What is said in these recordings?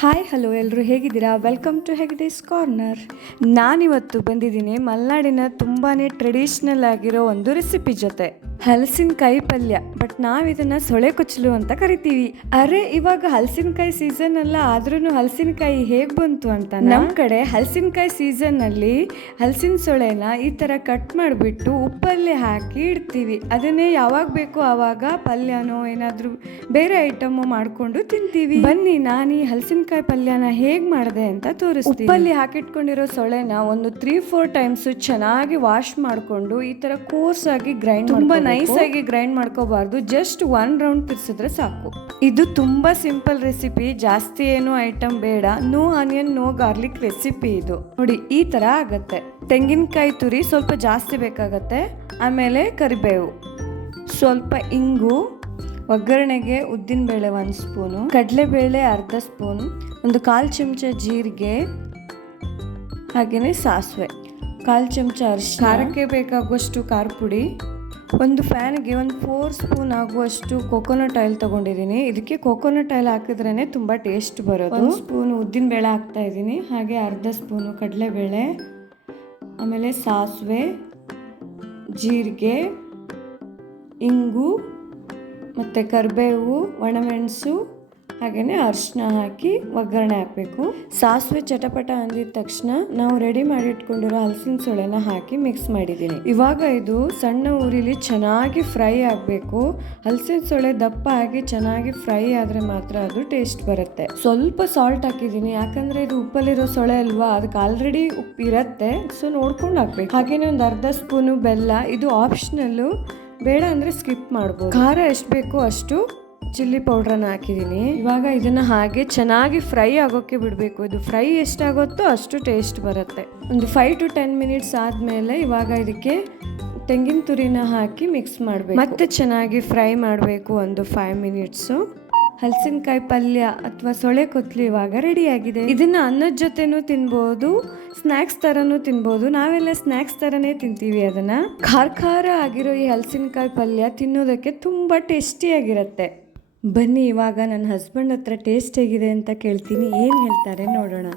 Hi hello ಎಲ್ಲರೂ ಹೇಗಿದ್ದೀರಾ? Welcome to Hegde's Corner. ನಾನಿವತ್ತು ಬಂದಿದ್ದೀನಿ ಮಲೆನಾಡಿನ ತುಂಬಾ ಟ್ರೆಡಿಷ್ನಲ್ ಆಗಿರೋ ಒಂದು ರೆಸಿಪಿ ಜೊತೆ. ಹಲಸಿನಕಾಯಿ ಪಲ್ಯ, ಬಟ್ ನಾವಿದನ್ನು ಸೊಳೆ ಕುಚ್ಚಲು ಅಂತ ಕರಿತೀವಿ. ಅರೆ, ಇವಾಗ ಹಲಸಿನಕಾಯಿ ಸೀಸನ್ ಅಲ್ಲ, ಆದ್ರೂ ಹಲಸಿನಕಾಯಿ ಹೇಗೆ ಬಂತು ಅಂತ. ನಮ್ಮ ಕಡೆ ಹಲಸಿನಕಾಯಿ ಸೀಸನ್ನಲ್ಲಿ ಹಲಸಿನ ಸೊಳೆನ ಈ ಥರ ಕಟ್ ಮಾಡಿಬಿಟ್ಟು ಉಪ್ಪಲ್ಲಿ ಹಾಕಿ ಇಡ್ತೀವಿ. ಅದನ್ನೇ ಯಾವಾಗ ಬೇಕೋ ಆವಾಗ ಪಲ್ಯನೋ ಏನಾದರೂ ಬೇರೆ ಐಟಮು ಮಾಡಿಕೊಂಡು ತಿಂತೀವಿ. ಬನ್ನಿ, ನಾನು ಈ ಹಲಸಿನಕಾಯಿ ಪಲ್ಯನ ಹೇಗೆ ಮಾಡಿದೆ ಅಂತ ತೋರಿಸ್ತೀನಿ. ಉಪ್ಪಲ್ಲಿ ಹಾಕಿಟ್ಕೊಂಡಿರೋ ಸೊಳೆನ ಒಂದು 3-4 ಟೈಮ್ಸು ಚೆನ್ನಾಗಿ ವಾಶ್ ಮಾಡಿಕೊಂಡು ಈ ಥರ ಕೋರ್ಸ್ ಆಗಿ ಗ್ರೈಂಡ್ ತುಂಬ ನೈಸ್ ಆಗಿ ಗ್ರೈಂಡ್ ಮಾಡ್ಕೋಬಾರ್ದು, ಜಸ್ಟ್ 1 ರೌಂಡ್ ತಿರ್ಸಿದ್ರೆ ಸಾಕು. ಇದು ತುಂಬಾ ಸಿಂಪಲ್ ರೆಸಿಪಿ, ಜಾಸ್ತಿ ಏನು ಐಟಮ್ ಬೇಡ. No onion no garlic recipe ಇದು. ನೋಡಿ, ಈ ತರ ಆಗತ್ತೆ. ತೆಂಗಿನಕಾಯಿ ತುರಿ ಸ್ವಲ್ಪ ಜಾಸ್ತಿ ಬೇಕಾಗತ್ತೆ, ಆಮೇಲೆ ಕರಿಬೇವು, ಸ್ವಲ್ಪ ಇಂಗು, ಒಗ್ಗರಣೆಗೆ ಉದ್ದಿನಬೇಳೆ 1 ಸ್ಪೂನು, ಕಡಲೆಬೇಳೆ ಅರ್ಧ ಸ್ಪೂನ್, ಒಂದು 1/4 ಚಮಚ ಜೀರಿಗೆ, ಹಾಗೆಯೇ ಸಾಸಿವೆ, 1/4 ಚಮಚ ಅರಿಶಿನ, ಖಾರಕ್ಕೆ ಬೇಕಾಗುವಷ್ಟು ಖಾರ ಪುಡಿ, ಒಂದು ಫ್ಯಾನ್ಗೆ 4 ಸ್ಪೂನ್ ಆಗುವಷ್ಟು ಕೊಕೊನಟ್ ಆಯಿಲ್ ತೊಗೊಂಡಿದ್ದೀನಿ. ಇದಕ್ಕೆ ಕೊಕೊನಟ್ ಆಯಿಲ್ ಹಾಕಿದ್ರೇ ತುಂಬ ಟೇಸ್ಟ್ ಬರೋದು. 1 ಸ್ಪೂನ್ ಉದ್ದಿನಬೇಳೆ ಹಾಕ್ತಾ ಇದ್ದೀನಿ, ಹಾಗೆ ಅರ್ಧ ಸ್ಪೂನು ಕಡಲೆಬೇಳೆ, ಆಮೇಲೆ ಸಾಸಿವೆ, ಜೀರಿಗೆ, ಇಂಗು ಮತ್ತು ಕರಿಬೇವು, ಒಣಮೆಣಸು, ಹಾಗೆಯೇ ಅರಿಶಿನ ಹಾಕಿ ಒಗ್ಗರಣೆ ಹಾಕಬೇಕು. ಸಾಸಿವೆ ಚಟಪಟ ಅಂದಿದ ತಕ್ಷಣ ನಾವು ರೆಡಿ ಮಾಡಿ ಇಟ್ಕೊಂಡಿರೋ ಹಲಸಿನ ಸೊಳೆನ ಹಾಕಿ ಮಿಕ್ಸ್ ಮಾಡಿದ್ದೀನಿ. ಇವಾಗ ಇದು ಸಣ್ಣ ಉರಿಲಿ ಚೆನ್ನಾಗಿ ಫ್ರೈ ಆಗಬೇಕು. ಹಲಸಿನ ಸೊಳೆ ದಪ್ಪ ಆಗಿ ಚೆನ್ನಾಗಿ ಫ್ರೈ ಆದರೆ ಮಾತ್ರ ಅದು ಟೇಸ್ಟ್ ಬರುತ್ತೆ. ಸ್ವಲ್ಪ ಸಾಲ್ಟ್ ಹಾಕಿದ್ದೀನಿ, ಯಾಕಂದರೆ ಇದು ಉಪ್ಪಲ್ಲಿರೋ ಸೊಳೆ ಅಲ್ವಾ, ಅದಕ್ಕೆ ಆಲ್ರೆಡಿ ಉಪ್ಪು ಇರುತ್ತೆ, ಸೊ ನೋಡ್ಕೊಂಡು ಹಾಕ್ಬೇಕು. ಹಾಗೆಯೇ ಒಂದು ಅರ್ಧ ಸ್ಪೂನು ಬೆಲ್ಲ, ಇದು ಆಪ್ಷನಲ್ಲು, ಬೇಡ ಅಂದರೆ ಸ್ಕಿಪ್ ಮಾಡ್ಬೋದು. ಖಾರ ಎಷ್ಟು ಬೇಕೋ ಅಷ್ಟು ಚಿಲ್ಲಿ ಪೌಡ್ರನ್ನ ಹಾಕಿದ್ದೀನಿ. ಇವಾಗ ಇದನ್ನು ಹಾಗೆ ಚೆನ್ನಾಗಿ ಫ್ರೈ ಆಗೋಕ್ಕೆ ಬಿಡಬೇಕು. ಇದು ಫ್ರೈ ಎಷ್ಟಾಗುತ್ತೋ ಅಷ್ಟು ಟೇಸ್ಟ್ ಬರುತ್ತೆ. ಒಂದು 5 to 10 ಮಿನಿಟ್ಸ್ ಆದಮೇಲೆ ಇವಾಗ ಇದಕ್ಕೆ ತೆಂಗಿನ ತುರಿನ ಹಾಕಿ ಮಿಕ್ಸ್ ಮಾಡಬೇಕು. ಮತ್ತೆ ಚೆನ್ನಾಗಿ ಫ್ರೈ ಮಾಡಬೇಕು ಒಂದು 5 ಮಿನಿಟ್ಸು. ಹಲಸಿನಕಾಯಿ ಪಲ್ಯ ಅಥವಾ ಸೊಳೆ ಕೊತ್ತಲು ಇವಾಗ ರೆಡಿಯಾಗಿದೆ. ಇದನ್ನು ಅನ್ನದ ಜೊತೆನೂ ತಿನ್ಬೋದು, ಸ್ನ್ಯಾಕ್ಸ್ ಥರನೂ ತಿನ್ಬೋದು. ನಾವೆಲ್ಲ ಸ್ನ್ಯಾಕ್ಸ್ ಥರನೇ ತಿಂತೀವಿ ಅದನ್ನು. ಖಾರ ಆಗಿರೋ ಈ ಹಲಸಿನಕಾಯಿ ಪಲ್ಯ ತಿನ್ನೋದಕ್ಕೆ ತುಂಬ ಟೇಸ್ಟಿಯಾಗಿರುತ್ತೆ. ಬನ್ನಿ, ಇವಾಗ ನನ್ನ ಹಸ್ಬೆಂಡ್ ಹತ್ರ ಟೇಸ್ಟ್ ಹೇಗಿದೆ ಅಂತ ಕೇಳ್ತೀನಿ, ಏನು ಹೇಳ್ತಾರೆ ನೋಡೋಣ.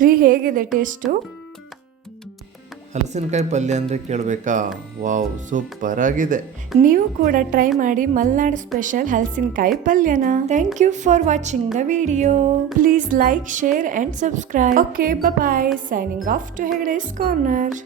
ರೀ, ಹೇಗಿದೆ ಟೇಸ್ಟು? ಹಲಸಿನಕಾಯಿ ಪಲ್ಯ ಅಂದರೆ ಕೇಳಬೇಕಾ? ವಾವ್, ಸೂಪರ್ ಆಗಿದೆ. ನೀವು ಕೂಡ ಟ್ರೈ ಮಾಡಿ ಮಲೆನಾಡು ಸ್ಪೆಷಲ್ ಹಲಸಿನಕಾಯಿ ಪಲ್ಯನ. Thank you for watching the video. Please like, share and subscribe. Okay, bye. Signing off to Hegde's corner.